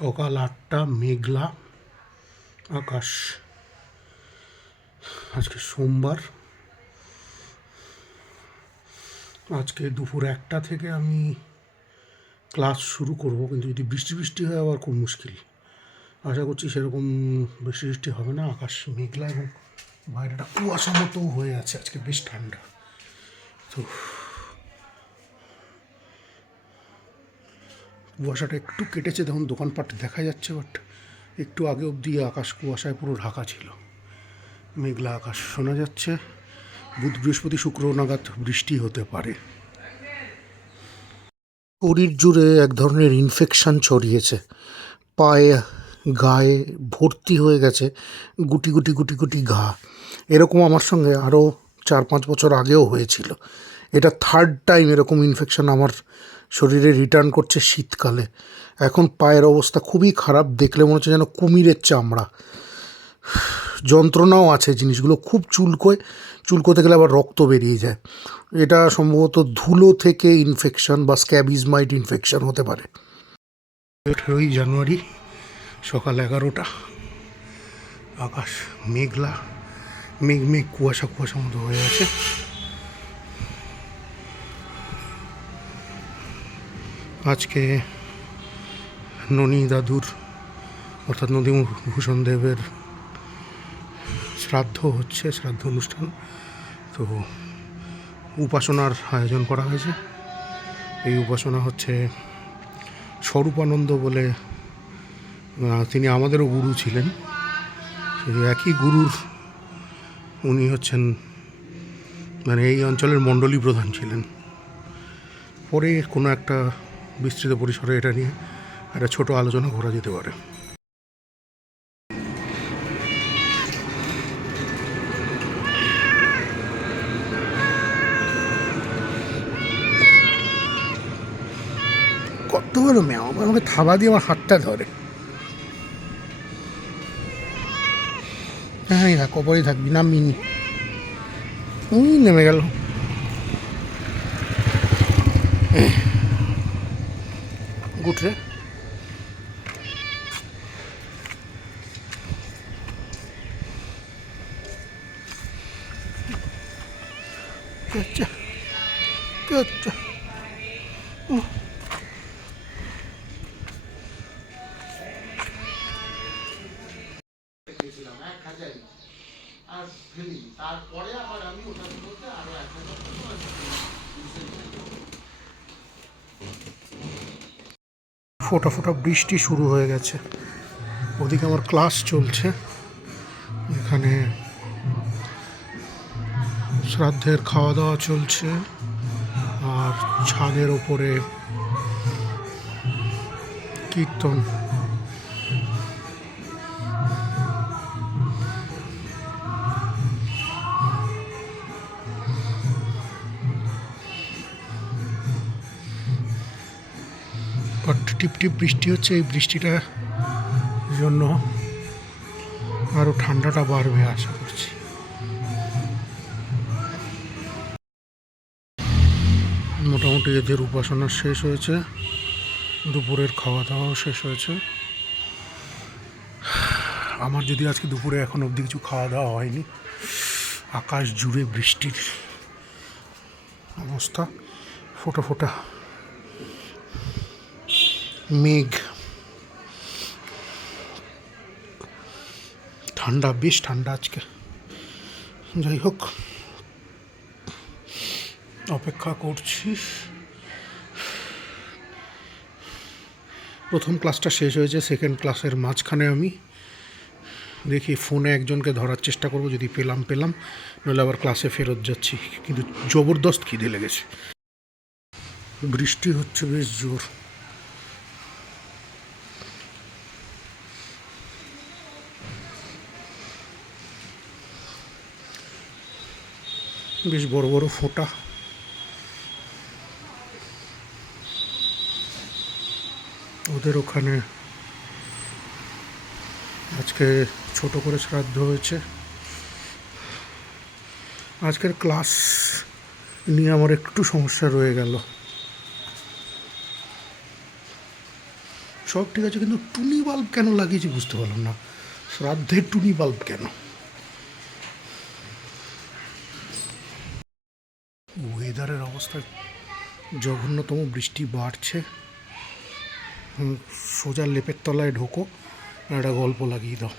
সকাল ৮টা, মেঘলা আকাশ। আজকে সোমবার। আজকে দুপুর ১টা থেকে আমি ক্লাস শুরু করব, কিন্তু যদি বৃষ্টি হয় আবার খুব মুশকিল। আশা করছি সেরকম বৃষ্টি হবে না। আকাশ মেঘলা এবং বাইরেটা কুয়াশা মতো হয়ে আছে। আজকে বেশ ঠান্ডা। তো কুয়াশাটা একটু কেটেছে, তখন দোকানপাট দেখা যাচ্ছে, বাট একটু আগে অবধি আকাশ কুয়াশায় পুরো ঢাকা ছিল। মেঘলা আকাশ। শোনা যাচ্ছে বুধ, বৃহস্পতি, শুক্র নাগাদ বৃষ্টি হতে পারে। শরীর জুড়ে এক ধরনের ইনফেকশন ছড়িয়েছে। পায়ে, গায়ে ভর্তি হয়ে গেছে গুটি গুটি গুটি গুটি ঘা। এরকম আমার সঙ্গে আরও ৪-৫ বছর আগেও হয়েছিল। এটা থার্ড টাইম এরকম ইনফেকশন আমার শরীরে রিটার্ন করছে শীতকালে। এখন পায়ের অবস্থা খুবই খারাপ, দেখলে মনে হচ্ছে যেন কুমিরের চামড়া। যন্ত্রণাও আছে, জিনিসগুলো খুব চুলকোতে গেলে আবার রক্ত বেরিয়ে যায়। এটা সম্ভবত ধুলো থেকে ইনফেকশন বা স্ক্যাবিজমাইট ইনফেকশন হতে পারে। 18ই জানুয়ারি, সকাল 11টা। আকাশ মেঘলা, মেঘ কুয়াশা মতো হয়ে আছে। আজকে ননী দাদুর অর্থাৎ নদীভূষণ দেবের শ্রাদ্ধ হচ্ছে, শ্রাদ্ধ অনুষ্ঠান। তো উপাসনার আয়োজন করা হয়েছে। এই উপাসনা হচ্ছে স্বরূপানন্দ বলে, তিনি আমাদেরও গুরু ছিলেন। সেই একই গুরুর উনি হচ্ছেন, মানে এই অঞ্চলের মণ্ডলী প্রধান ছিলেন। পরে কোনো একটা বিস্তৃত পরিসরে এটা নিয়ে একটা ছোট আলোচনা করা যেতে পারে। কত বড় ম্যাও, আমাকে থাবা দিয়ে আমার হাতটা ধরে। হ্যাঁ, কপরেই থাকবি, নামিনি। নেমে গেল। গুটরে আচ্ছা আচ্ছা। ফোটা ফোটা বৃষ্টি শুরু হয়ে গেছে। ওদিকে আমার ক্লাস চলছে, এখানে শ্রাদ্ধের খাওয়া দাওয়া চলছে, আর ছাদের ওপরে কীর্তন। বাট টিপ টিপ বৃষ্টি হচ্ছে। এই বৃষ্টিটার জন্য আরও ঠান্ডাটা বাড়বে আশা করছি। মোটামুটি এদের উপাসনা শেষ হয়েছে, দুপুরের খাওয়া দাওয়াও শেষ হয়েছে। আমার যদি আজকে দুপুরে এখন অবধি কিছু খাওয়া দাওয়া হয়নি। আকাশ জুড়ে বৃষ্টির অবস্থা, ফোটা ফোটা মেঘ, ঠান্ডা, বেশ ঠান্ডা আজকে। যাই হোক, অপেক্ষা করছি। প্রথম ক্লাসটা শেষ হয়েছে, সেকেন্ড ক্লাসের মাঝখানে আমি দেখি ফোনে একজনকে ধরার চেষ্টা করব, যদি পেলাম, নইলে আবার ক্লাসে ফেরত যাচ্ছি। কিন্তু জবরদস্ত খিদে লেগেছে। বৃষ্টি হচ্ছে বেশ জোর। বেশ বড় বড় ফোঁটা। ওদের ওখানে আজকে ছোট করে শ্রাদ্ধ হয়েছে। আজকের ক্লাস নিয়ে আমার একটু সমস্যা রয়ে গেল। সব ঠিক আছে, কিন্তু টুনি বাল্ব কেন লাগিয়েছি বুঝতে পারলাম না। শ্রাদ্ধের টুনি বাল্ব কেন? ওয়েদারের অবস্থা জঘন্যতম, বৃষ্টি বাড়ছে। সোজা লেপের তলায় ঢোকো, একটা গল্প লাগিয়ে দাও।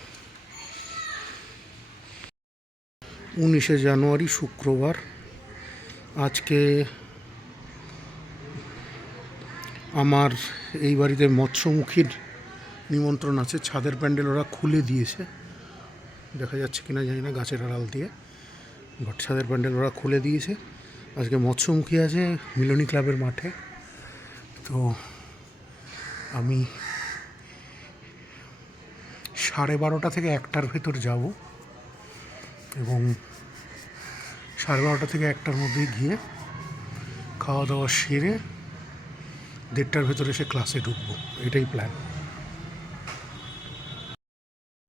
19শে জানুয়ারি শুক্রবার। আজকে আমার এই বাড়িতে মৎস্যমুখীর নিমন্ত্রণ আছে। ছাদের প্যান্ডেল ওরা খুলে দিয়েছে, দেখা যাচ্ছে কিনা জানি না গাছের আড়াল দিয়ে, বাট ছাদের প্যান্ডেল ওরা খুলে দিয়েছে। আজকে মৎস্যমুখী আছে মিলনী ক্লাবের মাঠে। তো আমি 12:30 থেকে 1টার ভেতর যাব, এবং 12:30 থেকে 1টার মধ্যে গিয়ে খাওয়া দাওয়া সেরে 1:30টার ভেতরে এসে ক্লাসে ঢুকবো, এটাই প্ল্যান।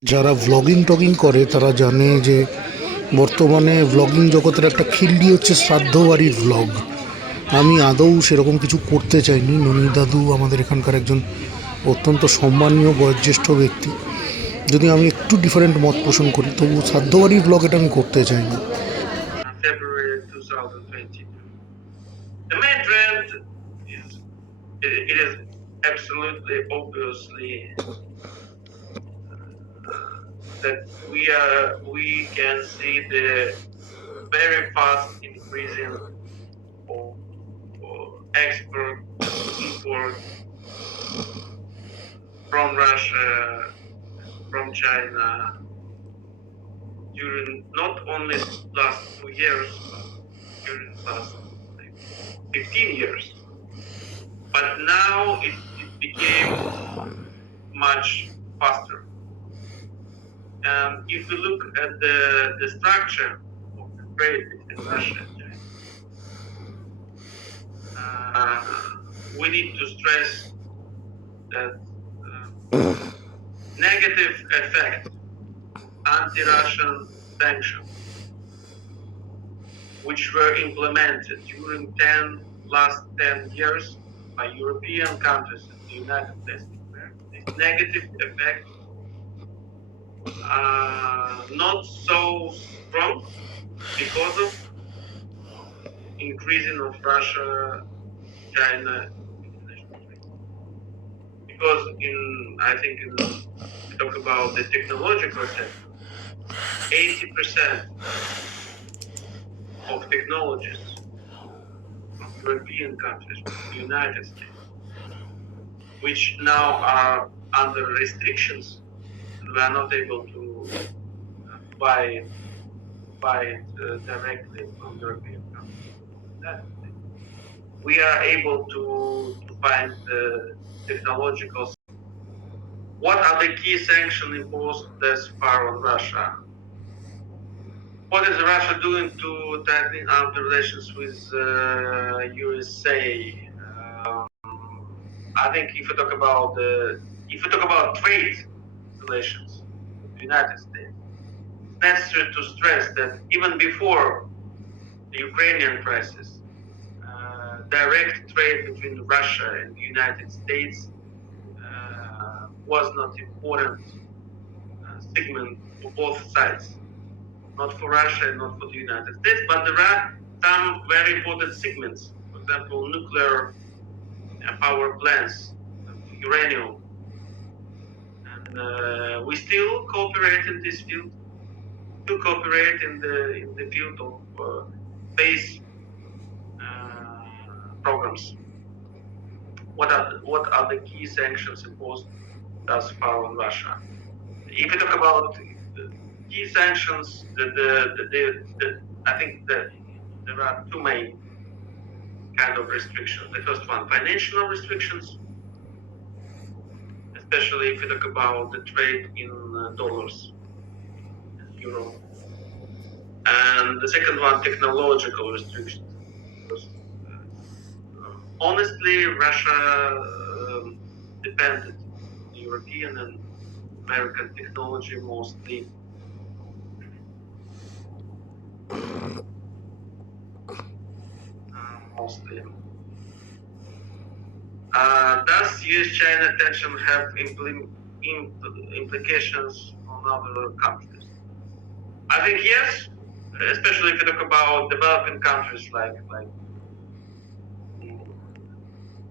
যারা ভ্লগিং টগিং করে তারা জানে যে বর্তমানে ভ্লগিং জগতের একটা খিল্লি হচ্ছে শ্রাদ্ধ বাড়ির ভ্লগ। আমি আদৌ সেরকম কিছু করতে চাইনি। ননী দাদু আমাদের এখানকার একজন অত্যন্ত সম্মানীয় বয়োজ্যেষ্ঠ ব্যক্তি, যদি আমি একটু ডিফারেন্ট মত পোষণ করি, তবু শ্রাদ্ধ বাড়ির ভ্লগ এটা আমি করতে চাইনি। February 2022. The main trend is it is absolutely obviously that we can see the very fast increasing of export import from Russia, from China during not only last 2 years, but during last like 15 years. But now it became much faster. And if we look at the structure of the trade between Russia and China, we need to stress that negative effect anti-Russian sanctions, which were implemented during last 10 years by European countries and the United States, this negative effect not so strong because of increasing of Russia-China international trade. Because I think we talk about the technological sector, 80% of technologies from European countries, from the United States, which now are under restrictions, and we are not able to buy it directly from European countries. We are able to find the technological. What are the key sanctions imposed thus far on Russia? What is Russia doing to tighten up the relations with USA? I think if you talk about trade relations with the United States, it's necessary to stress that even before the Ukrainian crisis, direct trade between Russia and the United States was not important segment for both sides, not for Russia and not for the United States, but there are some very important segments, for example, nuclear power plants, uranium, and we still cooperate in this field, to cooperate in the field of space programs. What are the key sanctions imposed thus far on Russia? If you talk about key sanctions, I think that there are two main kind of restrictions. The first one, financial restrictions, especially if you talk about the trade in dollars and euro. And the second one, technological restrictions. Because, honestly, Russia depended on European and American technology mostly. Thus, Does US-China tension have implications on other countries? I think yes, especially if you talk about developing countries like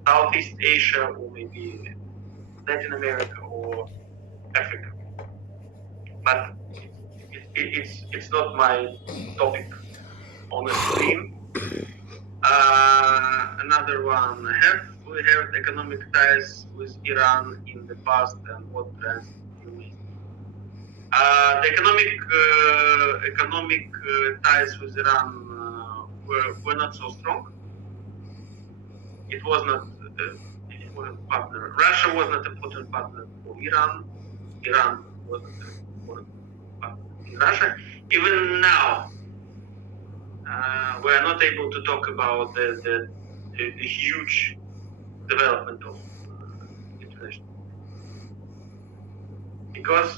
Southeast Asia or maybe Latin America or Africa. But it's not my topic, honestly. Another one: have we had economic ties with Iran in the past, and what trends do we? The economic ties with Iran were not so strong. It was not an important partner. Russia was not an important partner for Iran. Iran was not an important partner in Russia. Even now, we are not able to talk about the huge development of international because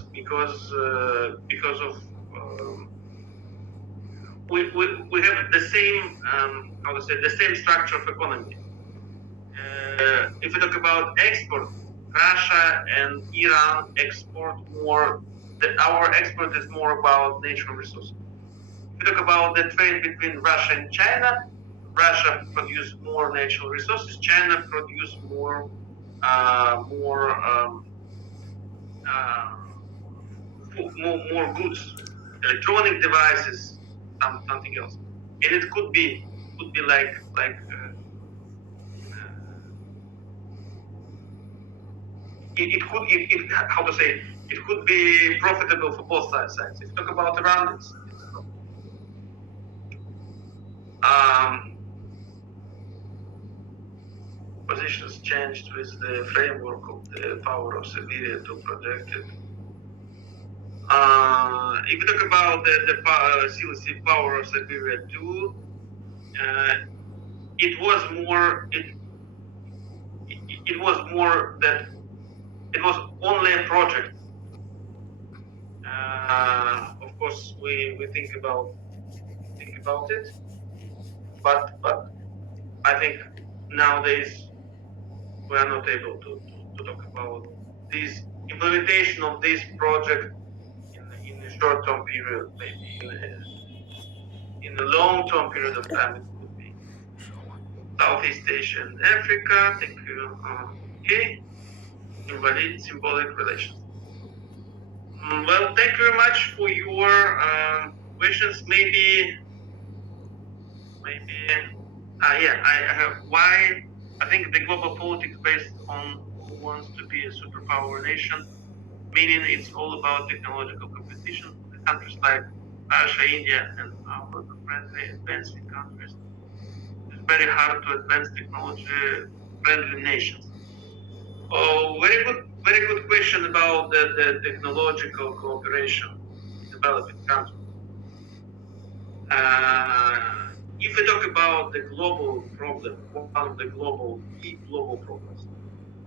of we have the same how to say the same structure of economy. If we talk about export, Russia and Iran export more. Our export is more about natural resources. If we talk about the trade between Russia and China, Russia produce more natural resources. China produce more more goods, electronic devices, something else, and it could be like it could how to say it could be profitable for both sides. If you talk about Iran, it's not. Positions changed with the framework of the power of Siberia to protect it. If you talk about the CLC power of Siberia too, it was more it was more that it was only a project. Of course, we think about it, but I think nowadays we are not able to talk about this implementation of this project in a short-term period. Maybe in a long-term period of time, it could be Southeast Asia and Africa. Thank you. Okay, invalid symbolic relations. Well, thank you very much for your questions. Maybe yeah, I have why I think the global politics based on who wants to be a superpower nation, meaning it's all about technological competition. The countries like Russia, India, and our friendly advancing countries, it's very hard to advance technology-friendly nations. Oh, very good question about the technological cooperation in developing countries. If we talk about the global problem, one of the key global problems,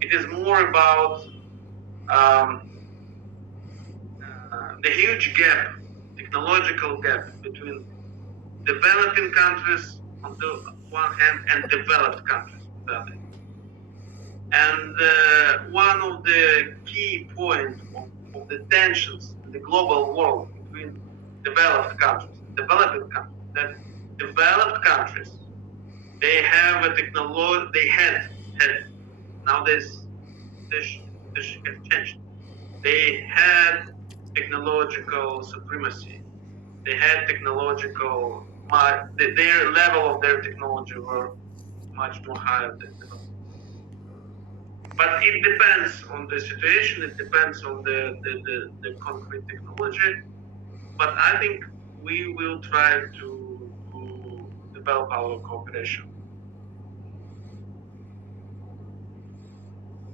it is more about the huge gap, technological gap between developing countries on the one hand and developed countries on the other. And one of the key points of the tensions in the global world between developed countries and developing countries, that developed countries, they have a technology, they had now this has changed. They had technological supremacy. They had technological, their level of their technology were much more higher than developed. But it depends on the situation. It depends on the concrete technology. But I think we will try to develop our cooperation.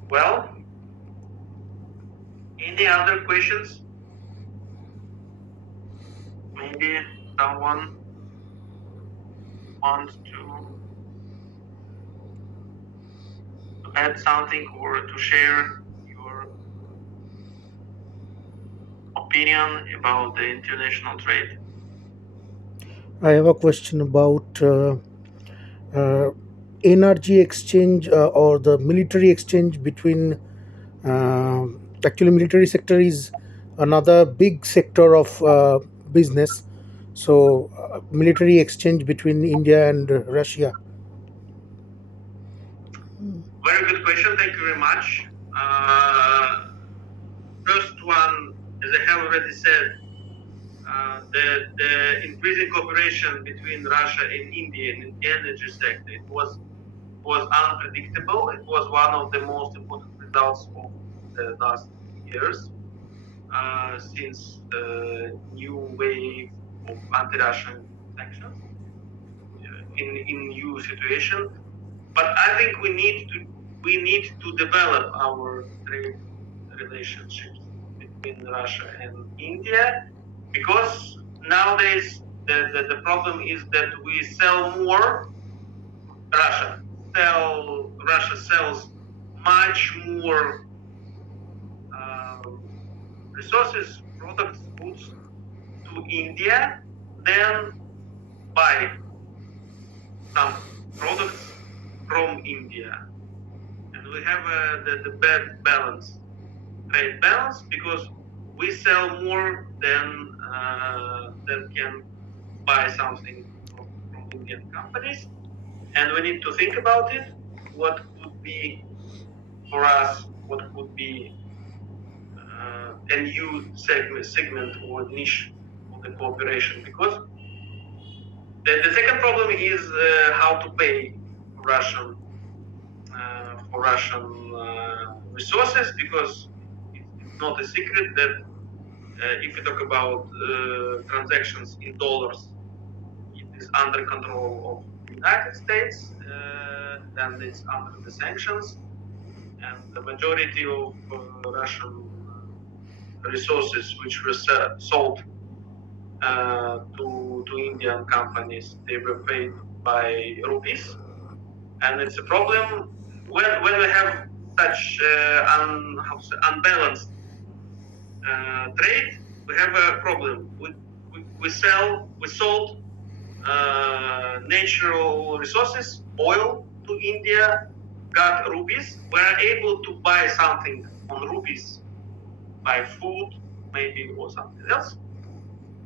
Well, any other questions? Maybe someone wants to add something or to share your opinion about the international trade. I have a question about uh, energy exchange or the military exchange between actually military sector is another big sector of business. So military exchange between India and Russia. Very good question. Thank you very much. First one, as I have already said, the increasing cooperation between Russia and India in the energy sector was unpredictable. It was one of the most important results of the last years since the new wave of anti-Russian sanctions in new situation. But I think we need to develop our trade relationships between Russia and India, because nowadays the problem is that we sell more. Russia sells much more resources, products, goods to India than buy some products from India, and we have the bad balance, trade balance, because we sell more than can buy something from Indian companies, and we need to think about it. What could be for us? What could be a new segment or niche of the cooperation? Because the second problem is how to pay Russian Russian resources, because it's not a secret that if you talk about transactions in dollars, it is under control of the United States, and it's under the sanctions, and the majority of Russian resources which were sold to Indian companies, they were paid by rupees, and it's a problem when we have such unbalanced trade. We have a problem. We sold natural resources, oil to India, got rupees. We are able to buy something on rupees, buy food maybe or something else,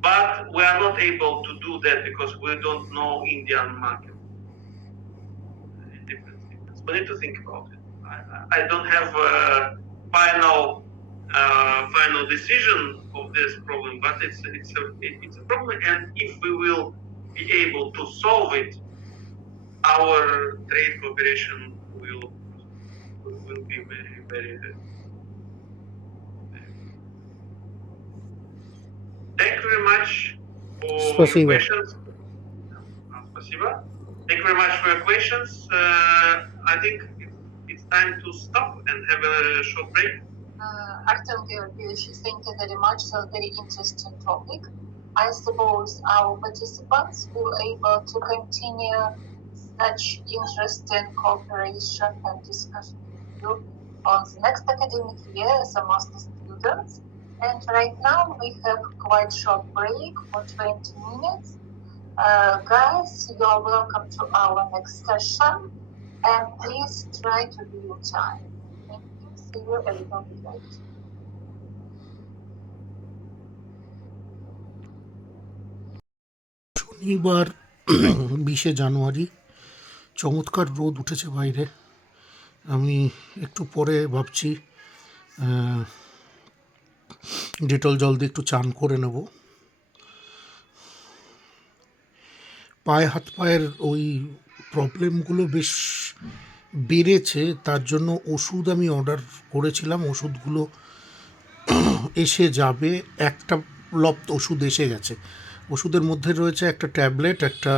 but we are not able to do that because we don't know Indian market. We need to think about it. I don't have a final decision of this problem, but it's a problem, and if we will be able to solve it, our trade cooperation will be very very good. Thank you very much for your Spasibo. questions. Спасибо. Thank you very much for your questions. I think it's time to stop and have a short break. Artem Georgievich, thank you very much for a very interesting topic. I suppose our participants will be able to continue such interesting cooperation and discussion with you on the next academic year as a master students. And right now we have quite short break for 20 minutes. Guys, you are welcome to our next session, and please try to be on time. Thank you. See you a little bit later. শনিবার 20শে জানুয়ারি, চমৎকার রোদ উঠেছে বাইরে। আমি একটু পরে ভাবছি ডেটল জল দিয়ে একটু চান করে নেব। পায়ে হাত পায়ের ওই প্রবলেমগুলো বেশ বেড়েছে, তার জন্য ওষুধ আমি অর্ডার করেছিলাম। ওষুধগুলো এসে যাবে, একটা লপ ওষুধ এসে গেছে। ওষুধের মধ্যে রয়েছে একটা ট্যাবলেট, একটা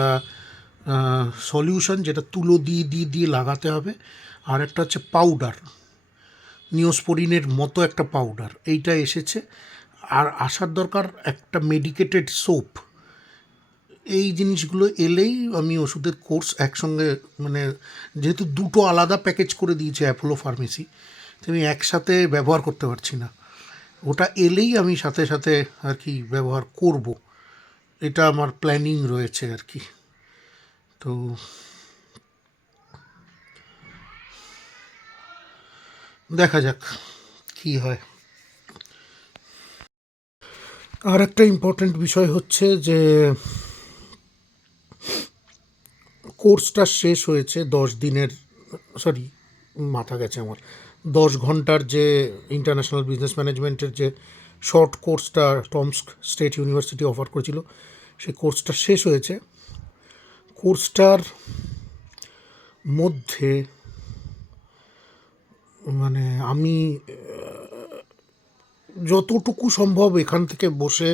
সলিউশন যেটা তুলো দিয়ে লাগাতে হবে, আর একটা হচ্ছে পাউডার, নিওস্পোরিনের মতো একটা পাউডার, এইটা এসেছে। আর আসার দরকার একটা মেডিকেটেড সোপ। এই জিনিসগুলো এলেই আমি ওষুধের কোর্স একসঙ্গে, মানে যেহেতু দুটো আলাদা প্যাকেজ করে দিয়েছে অ্যাপোলো ফার্মেসি, আমি একসাথে ব্যবহার করতে পারছি না। ওটা এলেই আমি সাথে সাথে আর কি ব্যবহার করব, এটা আমার প্ল্যানিং রয়েছে আর কি। তো দেখা যাক কি হয়। আর একটা ইম্পর্ট্যান্ট বিষয় হচ্ছে যে কোর্সটা শেষ হয়েছে 10 দিনের, সরি মাথা গেছে আমার, 10 ঘন্টার যে ইন্টারন্যাশনাল বিজনেস ম্যানেজমেন্টের যে শর্ট কোর্সটা টমস্ক স্টেট ইউনিভার্সিটি অফার করেছিল, সেই কোর্সটা শেষ হয়েছে। কোর্সটার মধ্যে মানে আমি যতটুকু সম্ভব এখান থেকে বসে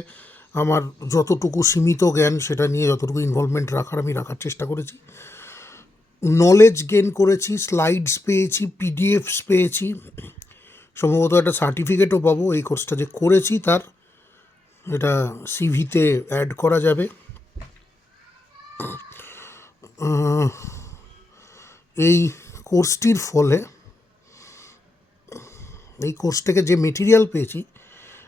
আমার যতটুকু সীমিত জ্ঞান সেটা নিয়ে যতটুকু ইনভলভমেন্ট আমি রাখার চেষ্টা করেছি। নলেজ গেন করেছি, স্লাইডস পেয়েছি, পিডিএফস পেয়েছি, সম্ভবত একটা সার্টিফিকেটও পাবো এই কোর্সটা যে করেছি তার। এটা সিভিতে অ্যাড করা যাবে। এই কোর্সটির ফলে, এই কোর্স থেকে যে মেটেরিয়াল পেয়েছি,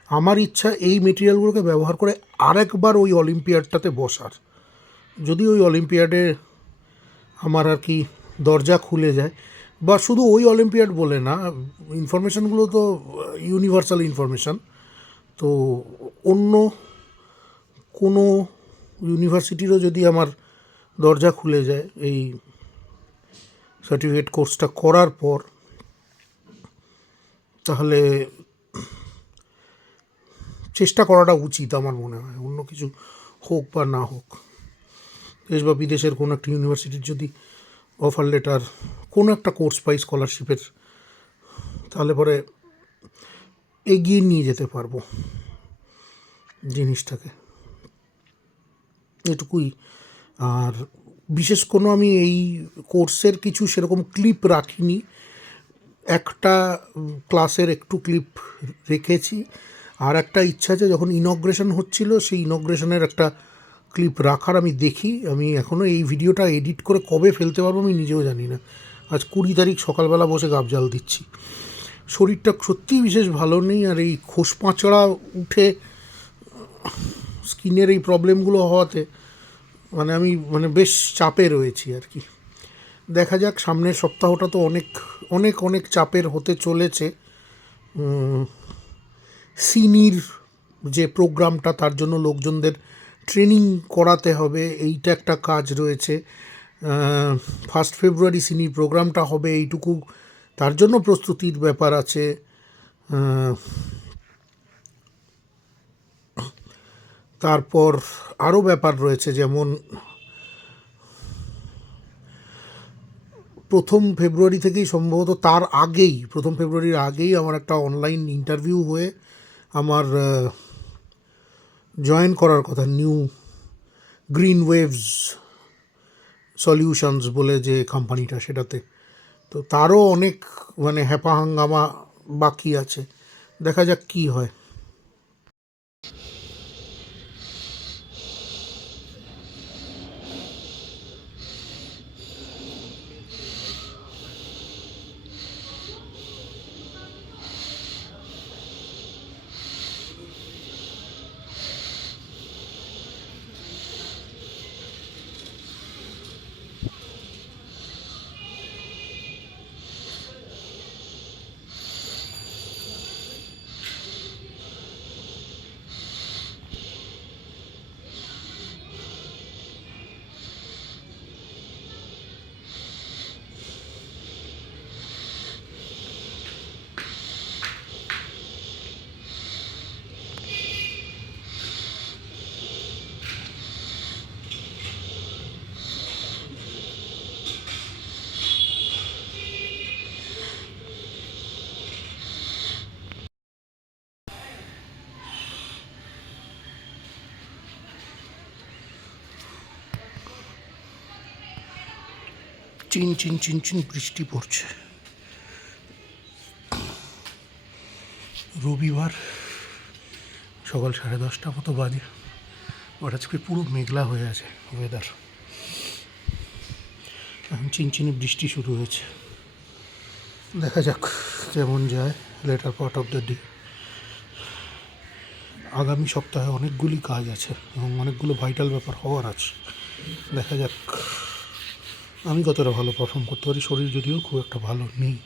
আমার ইচ্ছা এই মেটেরিয়ালগুলোকে ব্যবহার করে আরেকবার ওই অলিম্পিয়াডটাতে বসার। যদি ওই অলিম্পিয়াডে আমার আর কি দরজা খুলে যায়, বা শুধু ওই অলিম্পিয়াড বলে না, ইনফরমেশানগুলো তো ইউনিভার্সাল ইনফরমেশান, তো অন্য কোনো ইউনিভার্সিটিরও যদি আমার দরজা খুলে যায় এই সার্টিফিকেট কোর্সটা করার পর, তাহলে চেষ্টা করাটা উচিত আমার মনে হয়। অন্য কিছু হোক বা না হোক, দেশ বা বিদেশের কোনো একটা ইউনিভার্সিটির যদি অফার লেটার কোনো একটা কোর্স পাই স্কলারশিপের, তাহলে পরে এগিয়ে নিয়ে যেতে পারবো জিনিসটাকে, এটুকুই। আর বিশেষ কোনো আমি এই কোর্সের কিছু সেরকম ক্লিপ রাখিনি, একটা ক্লাসের একটু ক্লিপ রেখেছি। আর একটা ইচ্ছা আছে, যখন ইনগ্রেশন হচ্ছিল সেই ইনগ্রেশনের একটা ক্লিপ রাখার আমি দেখি। আমি এখনও এই ভিডিওটা এডিট করে কবে ফেলতে পারবো আমি নিজেও জানি না। আজ 20 তারিখ সকালবেলা বসে গাবজাল দিচ্ছি। শরীরটা সত্যিই বিশেষ ভালো নেই, আর এই খোসপাঁচড়া উঠে স্কিনের এই প্রবলেমগুলো হওয়াতে মানে আমি বেশ চাপে রয়েছি আর কি। দেখা যাক, সামনের সপ্তাহটা তো অনেক অনেক অনেক চাপের হতে চলেছে। সিনির যে প্রোগ্রামটা, তার জন্য লোকজনদের ট্রেনিং করাতে হবে, এইটা একটা কাজ রয়েছে। 1 ফেব্রুয়ারি সিনির প্রোগ্রামটা হবে, এইটুকু তার জন্য প্রস্তুতির ব্যাপার আছে। তারপর আরও ব্যাপার রয়েছে, যেমন 1 ফেব্রুয়ারি থেকেই সম্ভবত, তার আগেই 1 ফেব্রুয়ারির আগেই আমার একটা অনলাইন ইন্টারভিউ হয়ে আমার জয়েন করার কথা নিউ গ্রিন ওয়েভস সলিউশনস বলে যে কোম্পানিটা, সেটাতে। তো তারও অনেক হ্যাপা হাঙ্গামা বাকি আছে। দেখা যাক কি হয়। চিন চিন চিন চিন বৃষ্টি পড়ছে। রবিবার সকাল 10:30 মতো বাজে, আর আজকে পুরো মেঘলা হয়ে আছে ওয়েদার। এখন চিনচিনি বৃষ্টি শুরু হয়েছে। দেখা যাক কেমন যায় letter part of the day. আগামী সপ্তাহে অনেকগুলি কাজ আছে এবং অনেকগুলো ভাইটাল ব্যাপার হওয়ার আছে। দেখা যাক আমি কতটা ভালো পারফর্ম করতে পারি, শরীর যদিও খুব একটা ভালো নেই।